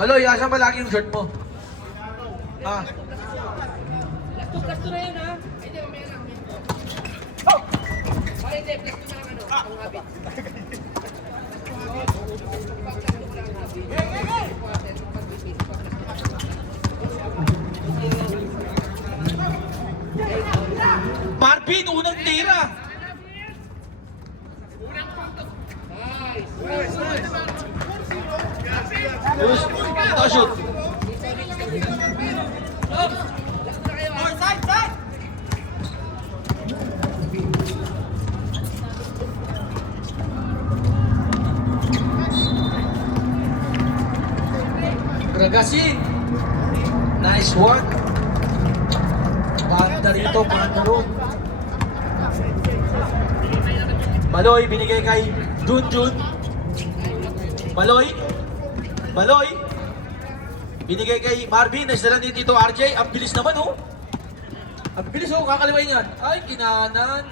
Baloy, asan ba lagi yung shirt mo? Ah. Plasto na yan, ha? Hindi, mamaya lang. Ay, hindi, plasto na lang, ano, ang habit. Marvin, unang tira! Ito, shoot. Ragasin. Nice one. Banda rito, banda ron. Baloy, binigay kay Junjun. Baloy. Baloy. Binigay kay Marvin. Nasdalan din dito RJ. Ang bilis naman, oh. Ang bilis, oh. Kakaliwain yan. Ay, kinanan.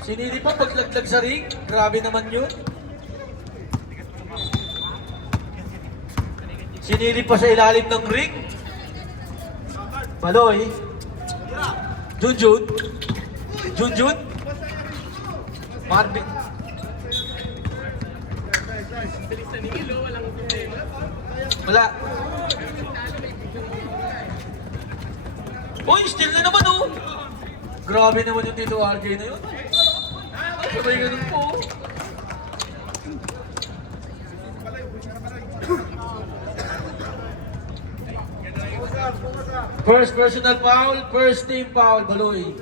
Sinili pa paglaglag sa ring. Grabe naman yun. Sinili pa sa ilalim ng ring. Baloy. Junjun. Junjun. Marvin. Wala. Uy, still na naman, oh. Grabe naman yung Tito RJ na yun. Sabay ganun po. First personal foul, first team foul, Baloy.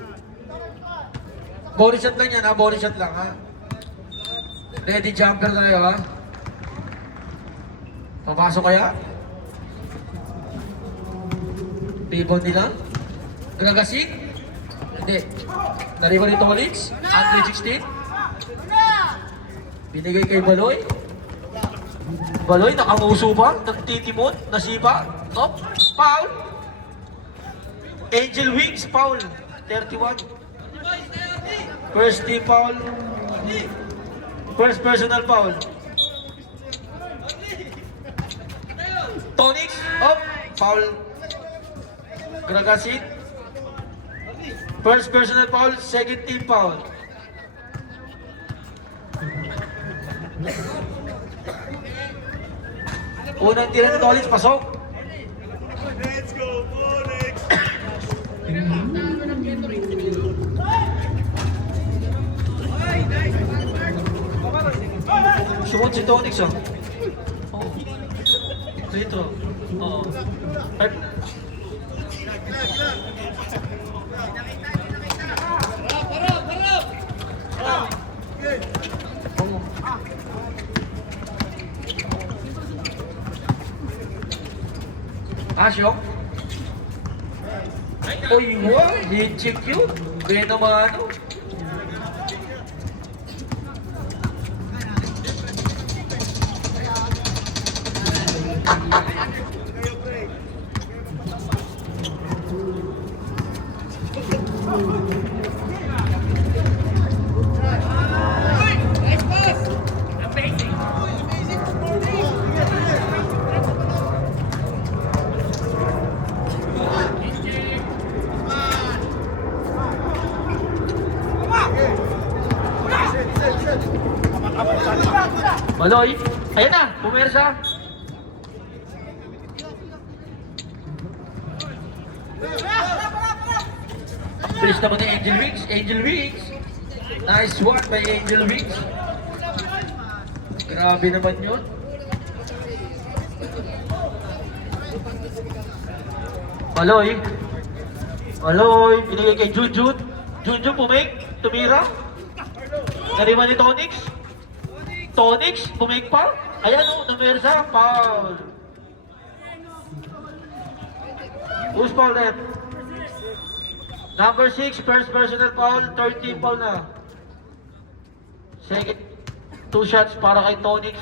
Body shot lang yan, ha? Body shot lang, ha? Ready jumper tayo, ha? Papasok kaya? Rebound nila? Gragasin? Hindi. Nariba nito Walix? Andre 16? Binigay kay Baloy? Baloy, nakanguso ba? Nagtitimon? Nasipa? Top? Foul? Angel Wings, foul. 31. First team foul. First personal foul. Tonix, up, foul. Gragasin. First personal foul, second team foul. Unang tira ni Tonix, pasok. Let's go, Onyx! Sumot si Tonix, oh. Oh. Retro. Oo. Asyong? Uy, wow! Legit yun! Kaya naman ano? Nice pass! Amazing! Baloy! Ayan na! Pumersa! Bilis naman ni Angel Wings! Angel Wings! Nice one by Angel Wings! Grabe naman yun! Baloy! Baloy! Pinigay kay Junjun! Junjun pumake! Tumira! Nariman ni Tonix! Tonix, pumake pa. Ayan o, namersa, foul. Who's foul left? Number 6, first personal foul, third team foul na. Second, 2 shots para kay Tonix.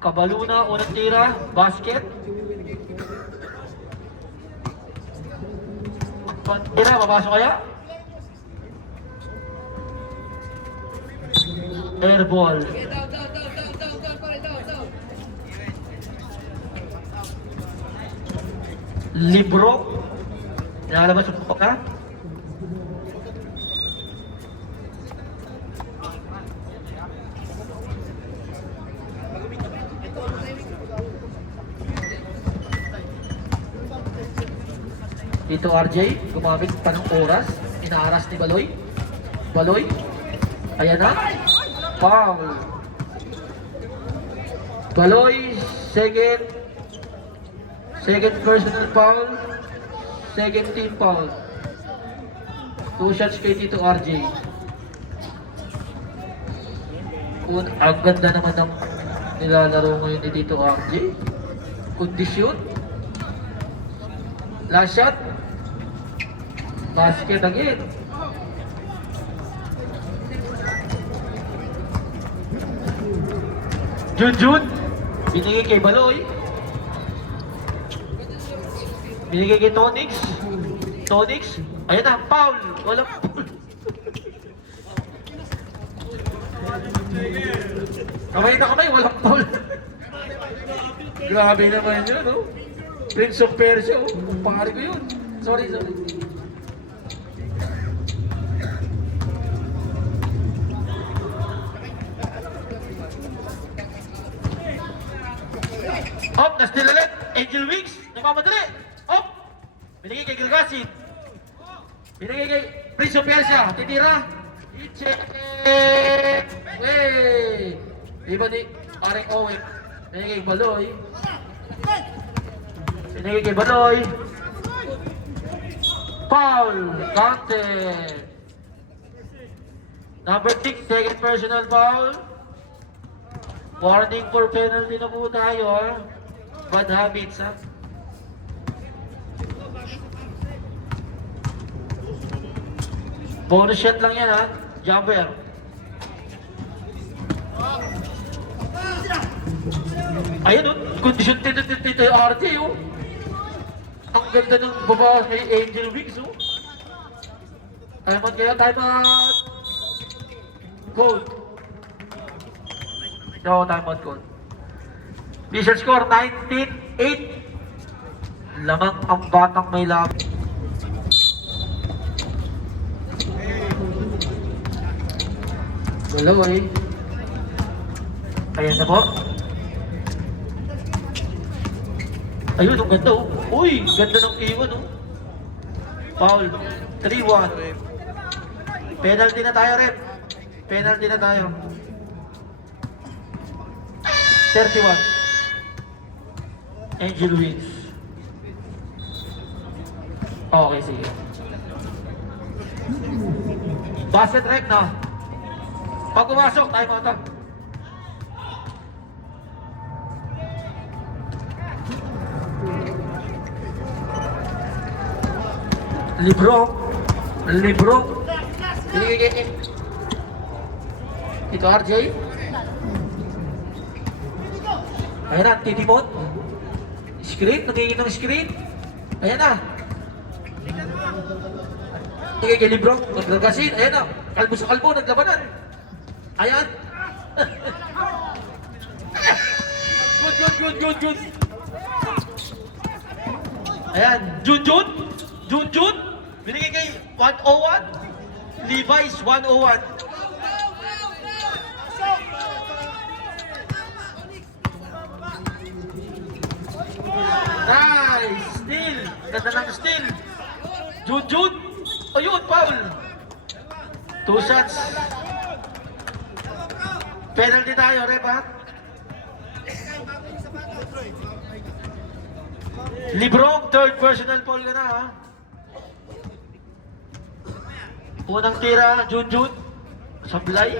Kabaluna, unang tira, basket. Tira, papasok kaya? Airball. Okay, down, pare, down. Libro. Nakalabas yung ka? Dito RJ, gumamit pa ng oras. Inaaras ni Baloy. Baloy. Ayan na. Foul. Baloy, second personal foul. Second team foul. 2 shots kay Tito RJ. Ang ganda naman ng nilalaro ngayon ni Tito RJ. Kondisyon. Last shot. Basket again. Junjun. Binigay kay Baloy. Binigay kay Tonix. Tonix. Ayan na, foul. Walang foul. Kamay na kamay, walang foul. Grabe naman yun, no? Prince of Persia, oh. Pangari ko yun. Sorry. Up, na-steal ulit. Angel Wings, nagmamadali. Up. Binigay kay Gilgasin. Binigay kay Prince of Persia. Titira. I-check. Wey. Iba ni Aring Owen. Binigay kay Baloy. Binigay kay Baloy. Foul. Counted. Number 6, second personal foul. Warning for penalty na po tayo, ha? Bad habits, ha? Bonus shot lang yan, ha? Jumper. Ayun, oh. Kondisyon tito RT, oh. Ang ganda ng baba kay Angel Wings, oh. Time out kayo, time out. Goal. No, time out goal. Official score, 19-8. Lamang ang batang may lamang. Baloy. Ayan na po. Ayun, ang ganda, oh. Uy, ganda ng iwan, oh. Foul. 3-1. Penalty na tayo, rep. Penalty na tayo. 31. Angel Wings. Okay, sige. Basket rep na. Pag pumasok, time out. Libro. Binigay. Ito RJ. Ayan na, titimot. Screen, nagiging ng screen. Ayan na. Binigay kay Libro, nagagasin. Ayan na, kalbo sa kalbo, naglabanan. Ayan. Good. Ayan, Junjun. Binigay kay 101. Levi's 101. Nice! Steal! Ganda ng steal! Junjun! Ayun, foul! 2 shots. Penalty tayo, rep, ha? Librong, third personal foul ka na, ha? Unang tira, Junjun. Sablay.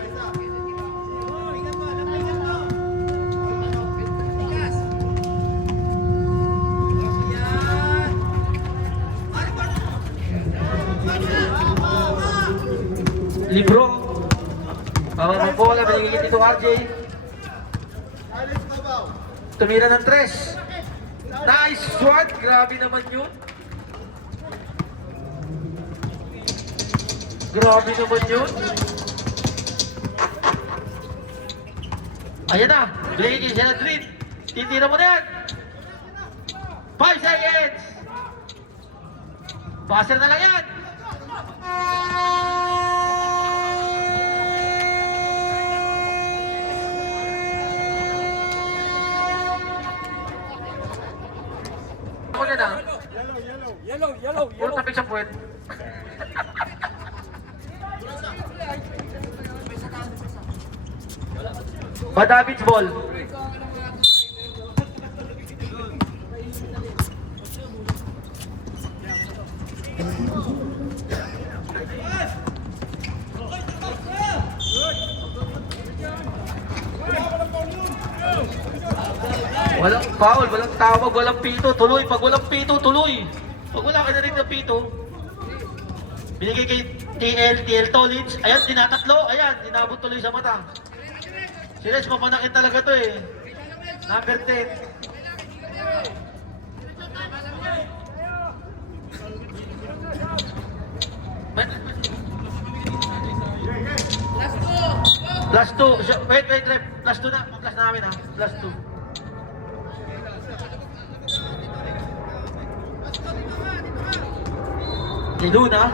Libro. Pamamang bola, binigay dito RJ. Tumira ng 3. Nice one! Grabe naman yun. Ayan na. Binigay siya ng 3. Titira mo na yan. 5 seconds. Passer na lang yan. Ako na na. Yellow. Puro tapik sa puwet. Badabits ball. Walang foul, walang tawag, walang pito, tuloy. Pag walang pito, tuloy. Pag wala ka na rin na pito, binigay kay TL Tolits. Ayan, tinatatlo. Ayan, dinabot tuloy sa mata. Si Reg, mapanakit talaga to eh. Number 10. Plus 2. Wait, rep. Plus 2 na. Plus namin ha. Plus 2. Ni Luna.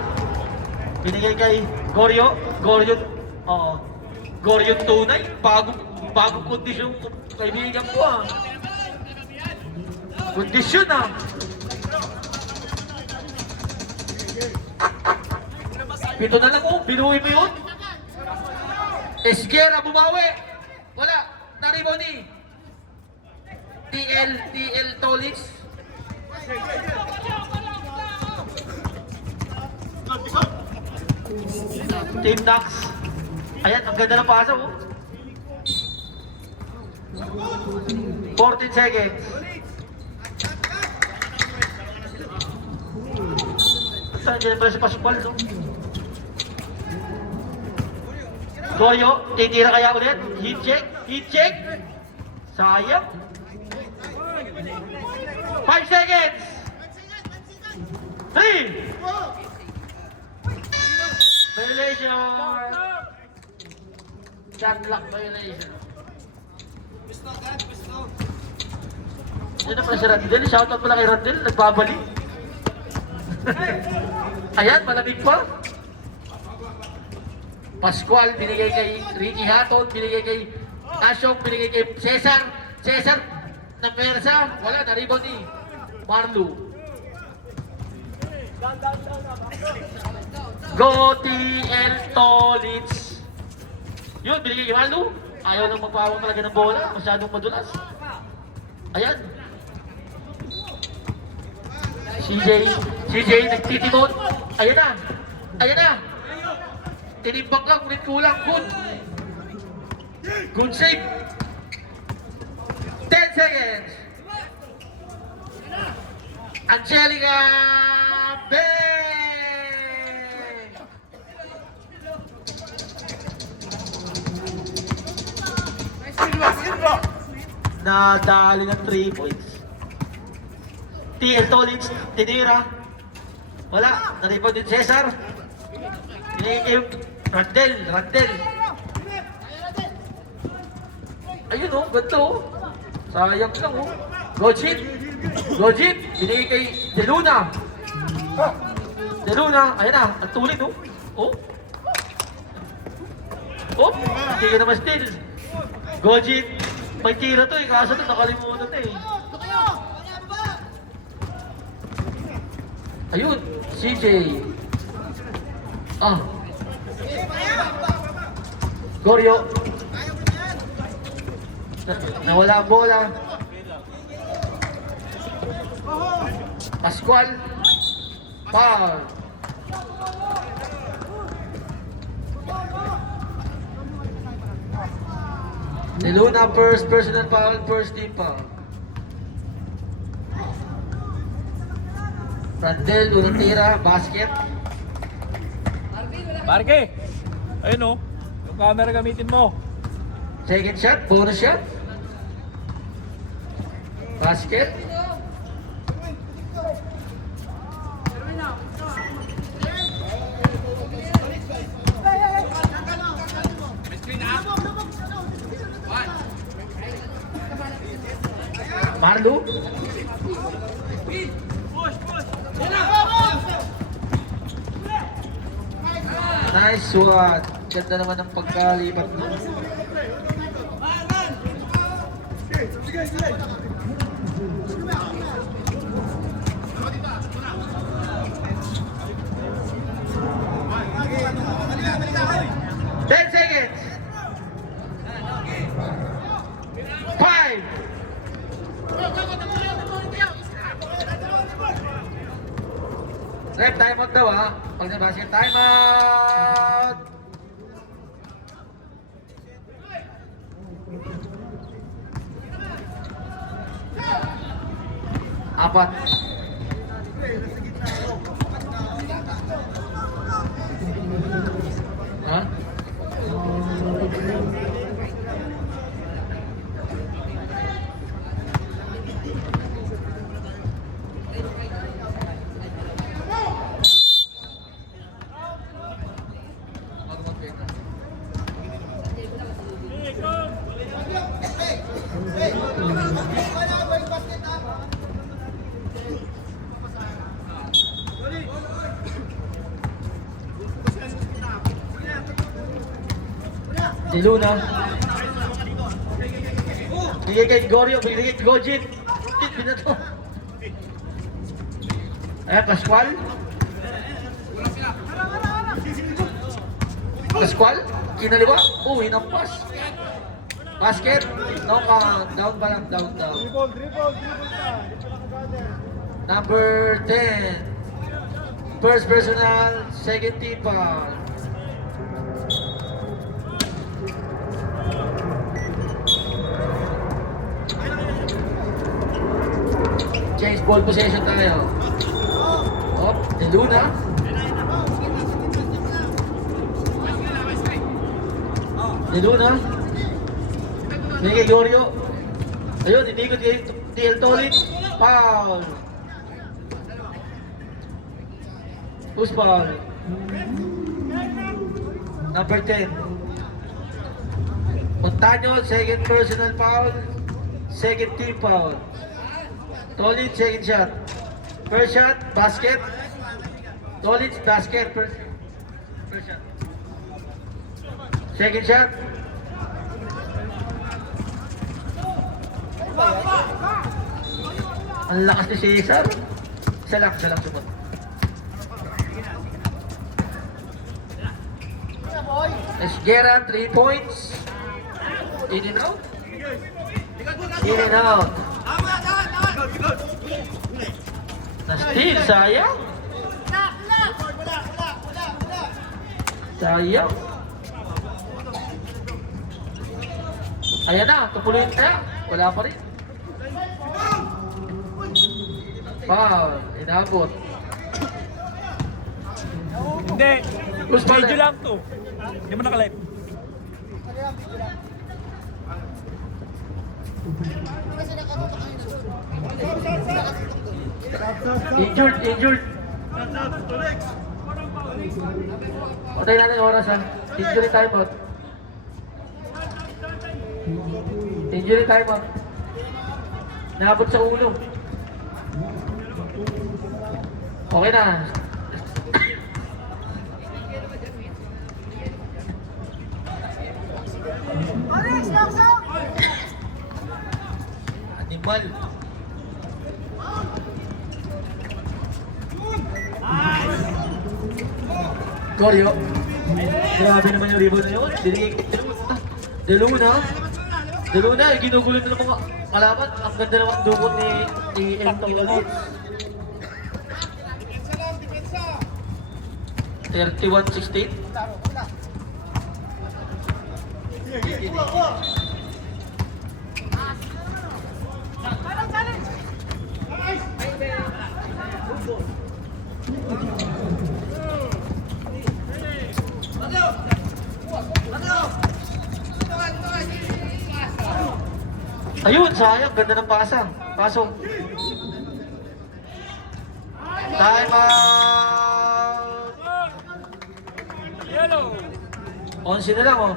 Binigay kay Goryo. Oo. Goryo tunay. Bagong kondisyon. Kaibigan ko ah. Kondisyon ah. Pito na lang oh. Binuwi mo yun. Esguera bumawi. Wala. Nariboni. TL Tolits. Team Dax. Ayan, ang ganda ng pasa oh. 14 seconds. Saan dyan pala si Pascual no? Goyo, titira kaya ulit. Heat check. Sayang. 5 seconds. 3. Violation. Shot clock violation. Yan na pala si Randel. Shoutout pala kay Randel. Nagbabalik. Ayan, malamig pa. Pascual, binigay kay Ricky Hatton, binigay kay Asyong, binigay kay Cesar. Cesar, na Mersa, wala, na-rebound ni Marlu. Go TL Tolits. Yun, binigay kay Marlu. Ayaw nang magpawang talaga ng bola, masyadong madulas. Ayan. CJ nagtitimon. Ayan na. Tinimbang lang, ulit kulang. Good save. 10 seconds. Angelica Beng. Nadali ng 3 points. TL Tolits, tinira. Wala, naripon din Cesar. Binigay Randel. Ayun oh, ganito oh. Sayang lang oh. Gojit, binigay kay De Luna. Ayun na, ang tulid oh. Hindi ka naman still. Gojit, may tira to eh, kaso to nakalimutan eh. Ayun, CJ. Goryo. Nawala ang bola. Pascual. Foul. De Luna first personal foul, first team foul. Randel, unang tira, basket. Marke! Ayun o. Yung camera gamitin mo. Second shot, bonus shot. Basket. Marlu. Nice one. Ganda naman ng pagkalipat mo. Ten seconds. 5. Rep, time out daw ha. Pag nabasket, time out. Apat. Ha? Si Luna. Bigay kay Gorio, bigay kay Gojin. Binato. Ayan, Pascual. Pascual, kinaliwa. Oh, hinampas. Basket. No count. Down pa lang, down. Dribble. Number 10. First personal, second team foul. Change ball possession tayo. Oh, De Luna. De Luna. Sige, Gorio. Ayun, hindi ko TL Tolin. Foul. Who's foul? Number 10. Montaño, second personal foul. Second team foul. Tolin, second shot. First shot, basket. Tolin's basket. First shot. Second shot. Ang lakas ni Cesar. Isa lang sumot. Esguera, 3 points. In and out. In and out. Na-steal, sayang. Sayang. Ayan na, tupuloy na. Wala pa rin. Foul, inabot. Hindi. Who's Video foul? lang to. Hindi mo nakalive. Injured. Patay natin oras ha. Injury timeout. Injury timeout. Naabot sa ulo. Okay na. Animal. Gorio. Grabe naman yung rebound na yun. De Luna, ginugulo na ng mga kalaban. Ang ganda naman dukot ni Elton Lodge. 31-16. Ayun, sayang. Ganda ng pasang. Pasong. Time out! Yellow. 11 na lang, oh.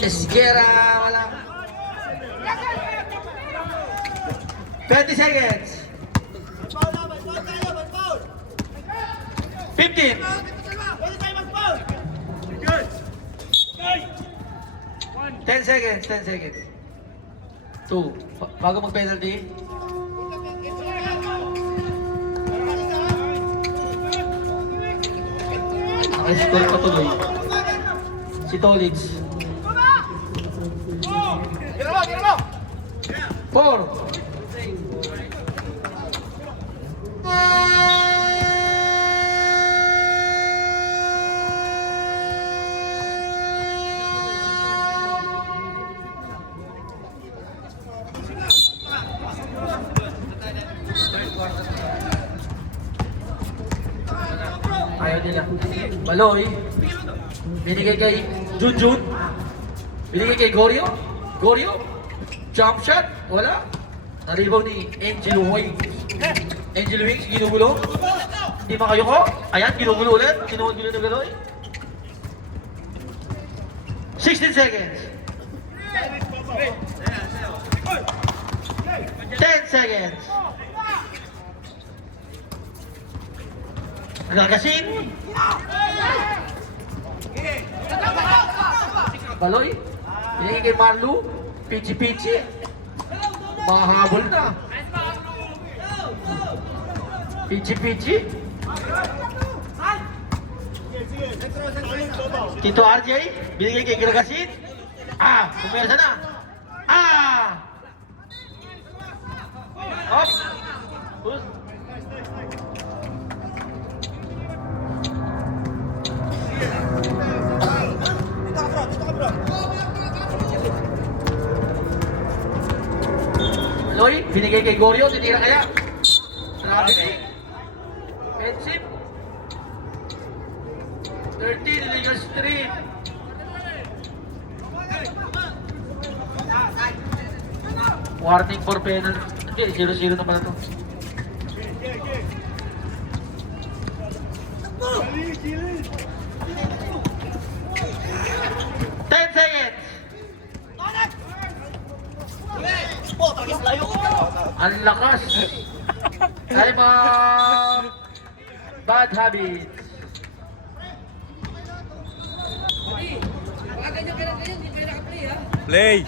Esguera, wala. 20 seconds. 15. 10 seconds, 10 seconds. 2. Bago mag-penalty. Naka-score pa tuloy. Si Tolitz. 4. Ayaw nila. Baloy. Binigay kay Junjun. Binigay kay Gorio. Gorio. Jump shot. Wala. Naribaw ni Angel Wings. Angel Wings, ginugulo. Hindi makayo ko. Ayan, ginugulo ulit. Ginugulo na Baloy. 16 seconds. 10 seconds. Gagasin. Baloy. Binigay kay Marlu. Pichi-pichi. Mahabol na. Pichi-pichi. Tito RJ. Binigay kay Gagasin. Pumersa na. Up. Push. Loy, binigay kay Gorio, titira kaya. Grabe. Pensip. 13, illegal street. Warning for penalty. Hindi, 0-0 na pala ito. Ang lakas. Ay bad habits. Baka ganyan, hindi kayo nakaplay ha. Play!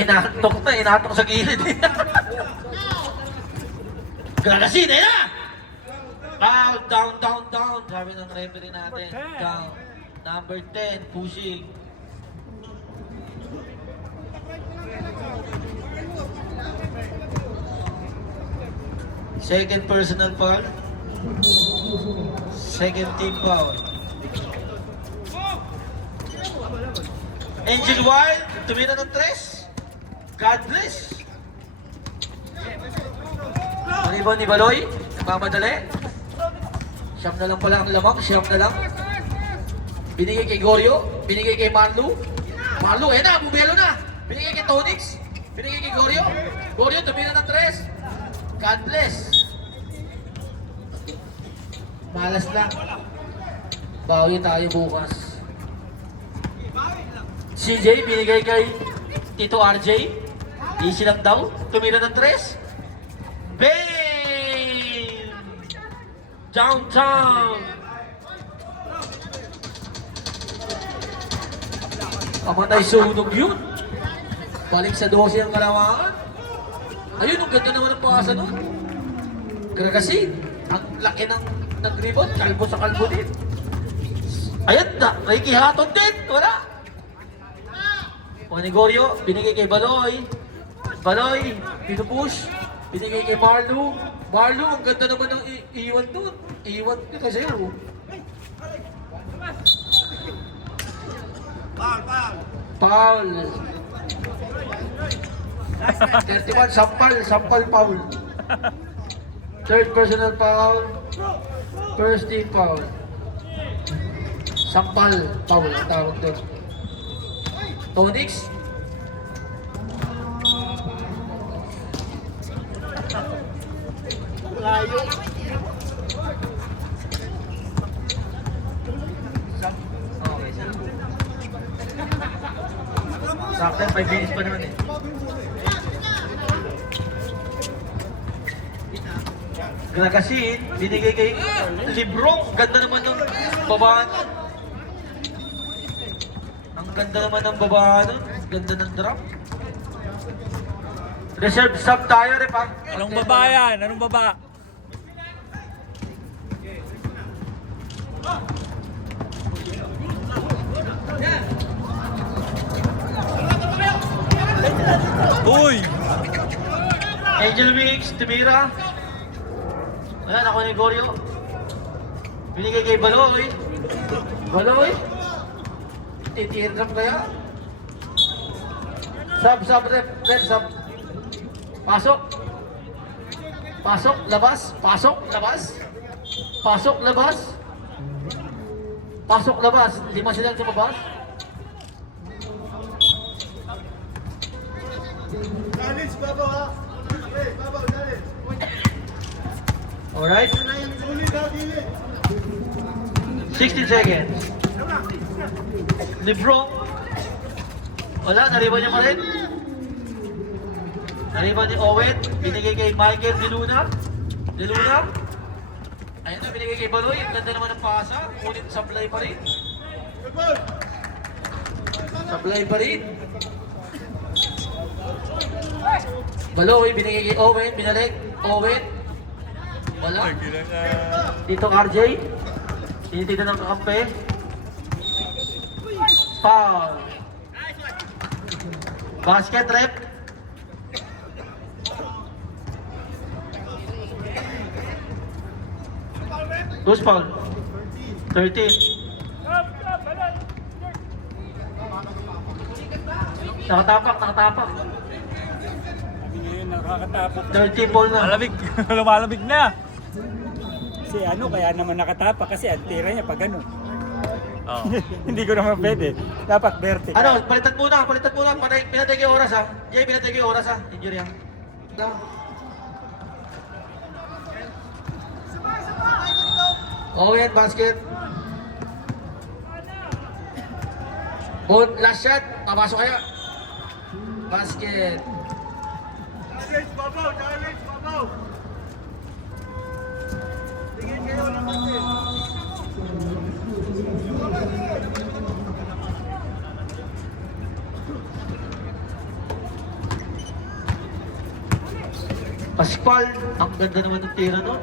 Inaantok sa gilid. Gagasin, ayun na! Down. Sabi ng referee natin. Down. Number 10, pushing. Second personal foul. Second team foul. Angel Wild, tumira ng 3. God bless. Malibon ni Baloy, nagmamadali. Siyam na lang pala ang lamang, siyam na lang. Binigay kay Gorio, binigay kay Marlu. Marlu, na, bumelo na. Binigay kay Tonix, binigay kay Gorio. Gorio, tumira ng 3. God bless. Malas lang. Bawi tayo bukas. CJ, binigay kay Tito RJ. Easy lang daw. Tumira ng 3. Bang! Downtown! Pamatay sunog yun. Balik sa 12 ang kalawangan. Ayun, ang ganda naman ang pasa nun. Gagasin. Ang laki ng rebound. Kalbo sa kalbo din. Ayan na. Ricky Hatton din. Wala. Gorio, binigay kay Baloy. Baloy, pinupush. Binigay kay Marlu. Marlu, ang ganda naman ng iwan doon. Iwan kita sa'yo. Foul. 31, sampal foul. Third personal foul. First team foul. Sampal foul ang tawag doon. Tonix. Okay, sir. Sakto, 5 minutes pa naman eh. Gragasin, binigay kay Librong. Ganda naman ng babaan. Ang ganda naman ng babaan. Ganda ng drop. Reserve stop tayo, Rep. Ha? Anong baba yan? Anong baba? Uy! Angel Wings, tumira. Ayan, ako ni Goryo. Binigay kay Baloy. Baloy? Titiirap kaya? Sub, rep, sub. Pasok. Pasok, labas. Pasok, labas. Pasok, labas. Pasok, labas. 5 silang lumabas. Challenge, babaw ha. Hey, babaw, challenge. Alright. Ulit ha, gilid. 16 seconds. Librong. Wala, nariban niya pa rin. Nariban ni Owen. Binigay kay Michael Diluna. Ayun na, binigay kay Baloy. Ang ganda naman ng pasa. Ngunit supply pa rin. Supply pa rin. Baloy, binigay kay Owen. Binalik. Owen. Wala. Dito RJ. Tinitignan ng kakampi. Foul. Basket rep. Who's foul? 13. Nakatapak. Ngayon, nakakatapos. 30 ball na. Malamig. Lumalamig na. Kasi ano, kaya naman nakatapak kasi ang tira niya pag ano. Oh. Hindi ko naman pwede. Dapat vertical. Ano, palitan muna. Pinatay kayo oras ha. Jay, pinatay kayo oras ha. Injury ha. Owen, basket. Last shot. Papasok kaya. Basket. Challenge, babaw, challenge, babaw. Tingin kayo naman din. Pascual. Ang ganda naman ng tira no.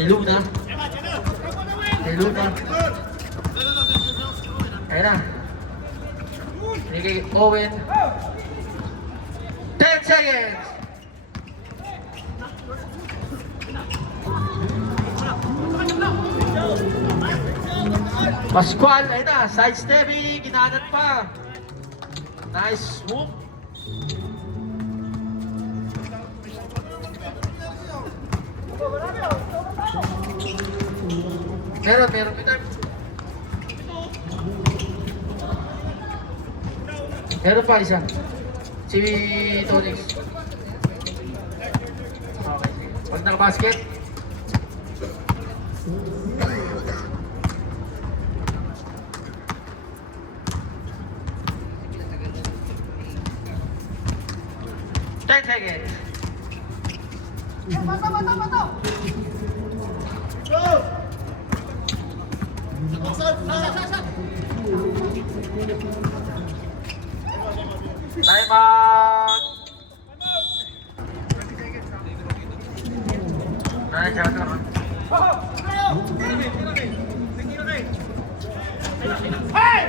Luna. Ayun na. Binigay kay Owen. 10 seconds. Pascual, ayun na. Side stepping. Ginanan pa. Nice move. Meron. Meron pa isa. Si Tonix. Okay, sige. Pag naka-basket. Ten seconds. Go! Time out. Ay, siya ito. Hey!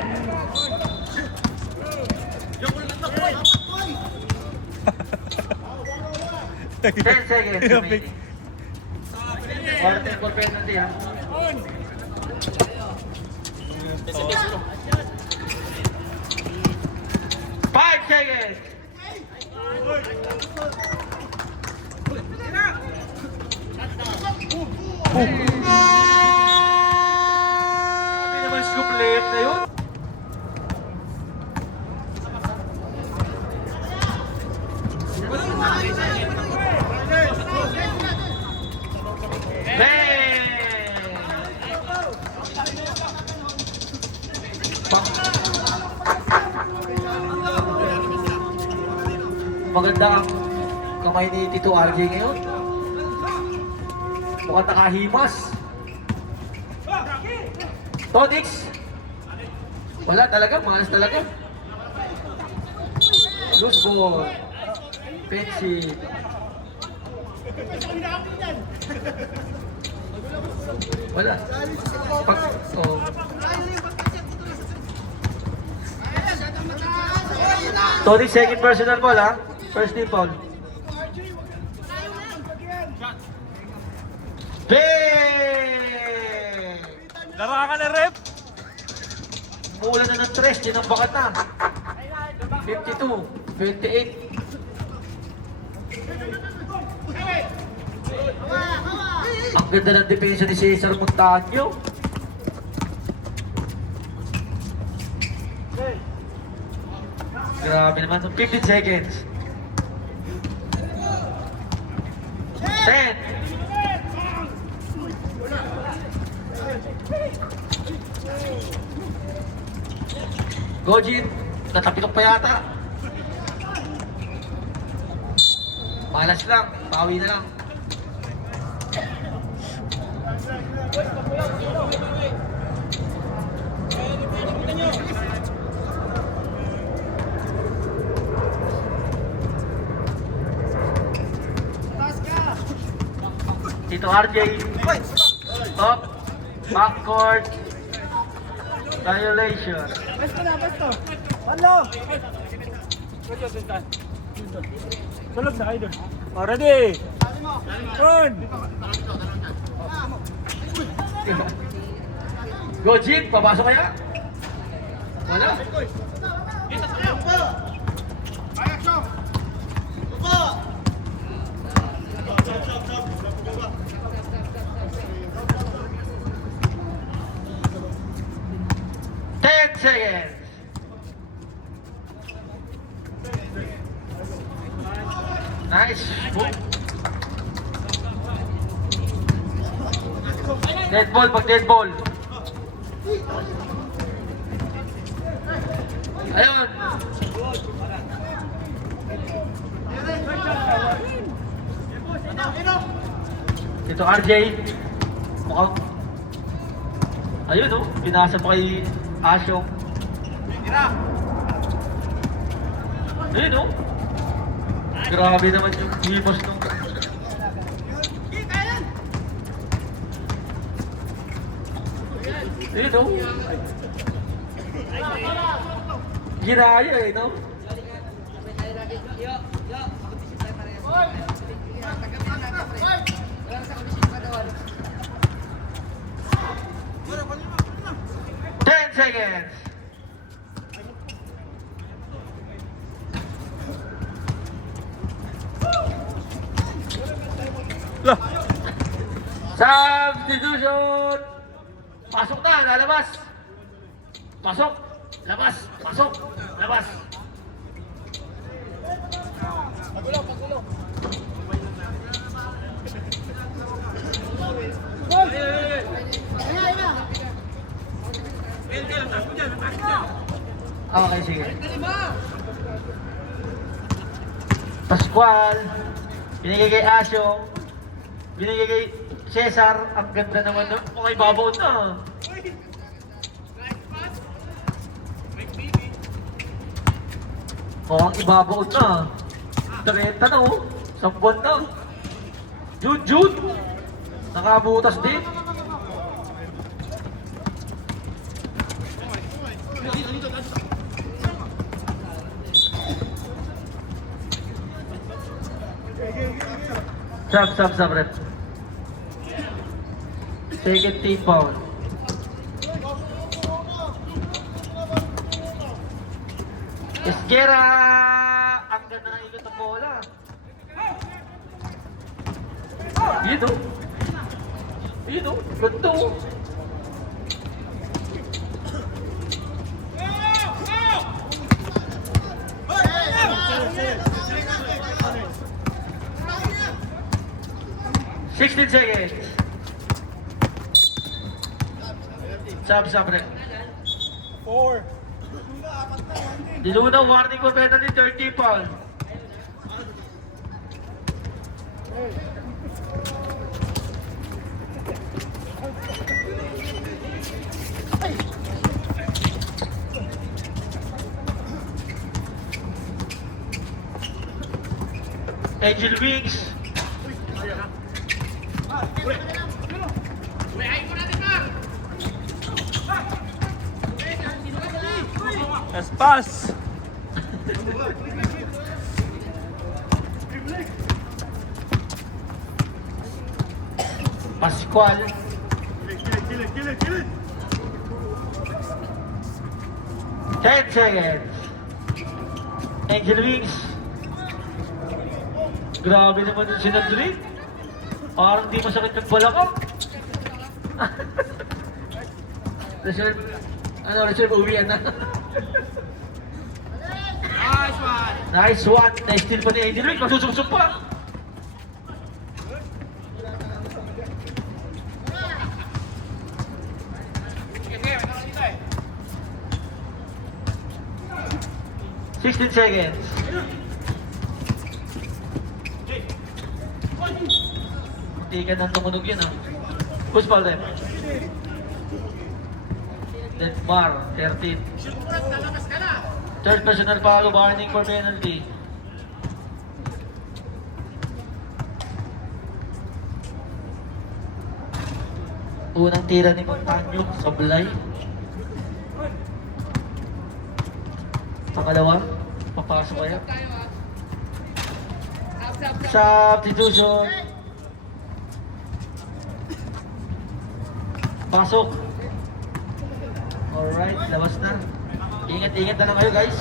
10 seconds remaining. Quarter for penalty ha. Five seconds. Sabi naman scoop layup na yun. maganda ang kamay ni Tito RJ ngayon. Mukhang nakahimas. Tonix. Wala talaga, malas talaga. Loose ball. Pensi. Wala. Oh. Tony, second personal ball ha. First team foul. Bang! Larangan na rep! Mula na ng 3, dinambakan na. 52, 28. Ang ganda ng depensa ni Cesar Montaño. Grabe naman. 15 seconds. 10. Gojin, natapitok pa yata. Malas lang, bawi na lang. Tito RJ, up, backcourt, violation. Tulog na kayo doon. Oh, ready! Run! Gojin, papasok kaya? Wala. Seconds. Nice. Dead ball, pag dead ball. Ayun. Ito RJ. Mukhang. Ayun oh, pinasa pa kay Asyong. Ayun oh. Grabe naman yung himos nung. Ayun oh. Ginaya eh, no? Seconds. Substitution. Pasok na, lalabas. Pasok, labas, pasok, labas. Pagulo. Okay, sige. Pascual, binigay kay Asyo, binigay kay Cesar, ang ganda naman nun. Okay, babaw na. Oh, ang ibabaw na. 30 na oh, 10 na. Jude, nakabutas din. Sub, rep. Second team foul. Esquera! Ang ganda ng ikot ng bola. Yun o. Ganda o. $16 seconds. Sub, rep. 4. Dilunaw, warning for penalty, 30 foul. Angel Wings. Espas! Pascual. Kill it. 10 seconds. Angel Wings. Grabe naman yung sinadrit. Parang di masakit ng balakang. Reserve, reserve uwian na. Nice one. Nice steal pa ni Angel Wings. Masusubsob pa. $16 seconds. Hindi ka nang tumunog yun, ha? Push ball time. Denmar, 13. Third personal foul, warning for penalty. Unang tira ni Montaño, sablay. Pangalawa, papasok kaya. Substitution. Pasok. Alright, labas na. Ingat-ingat na lang kayo, guys.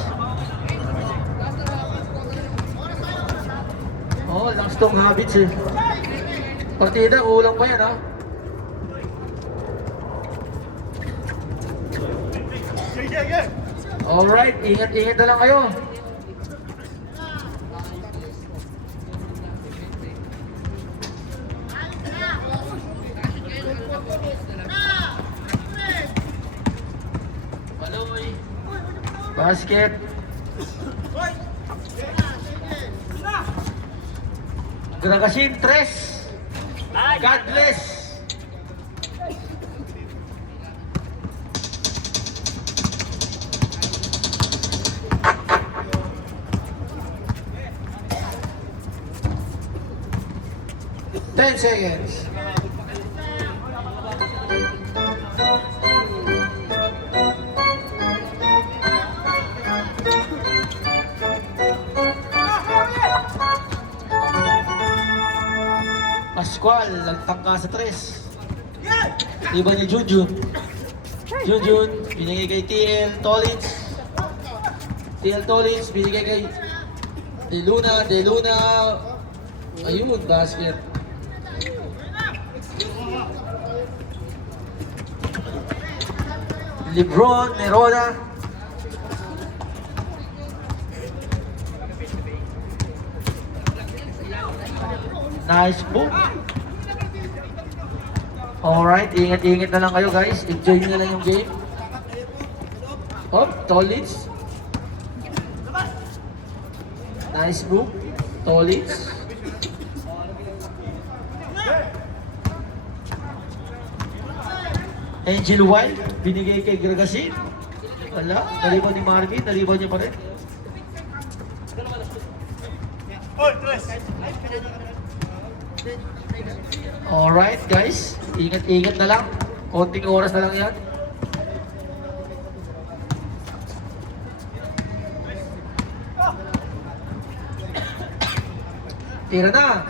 Oh, lang strong habits eh. Partida, kulang pa yan, ha? Alright, ingat-ingat na lang kayo. Baloy. Basket. Gragasin, 3. God bless. Ten seconds. Pascual, nagtangka sa 3. Iba ni Junjun. Junjun, binigay kay TL Tolins. TL Tolins, binigay kay De Luna. Ayun, basket. Lebron, Nerona. Nice move. Alright, ingat-ingat na lang kayo, guys. Enjoy nyo na lang yung game. Oh, Tolins. Nice move. Tolins. Angel Wild, binigay kay Gragasin. Wala, naliban ni Marvin, naliban niya pa rin. Alright guys, ingat-ingat na lang. Konting oras na lang yan. Tira na.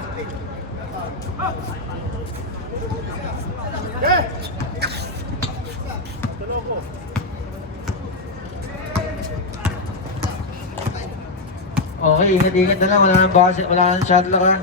Okay, ingat-ingat na lang. Wala nang base, wala nang shot lock, ha.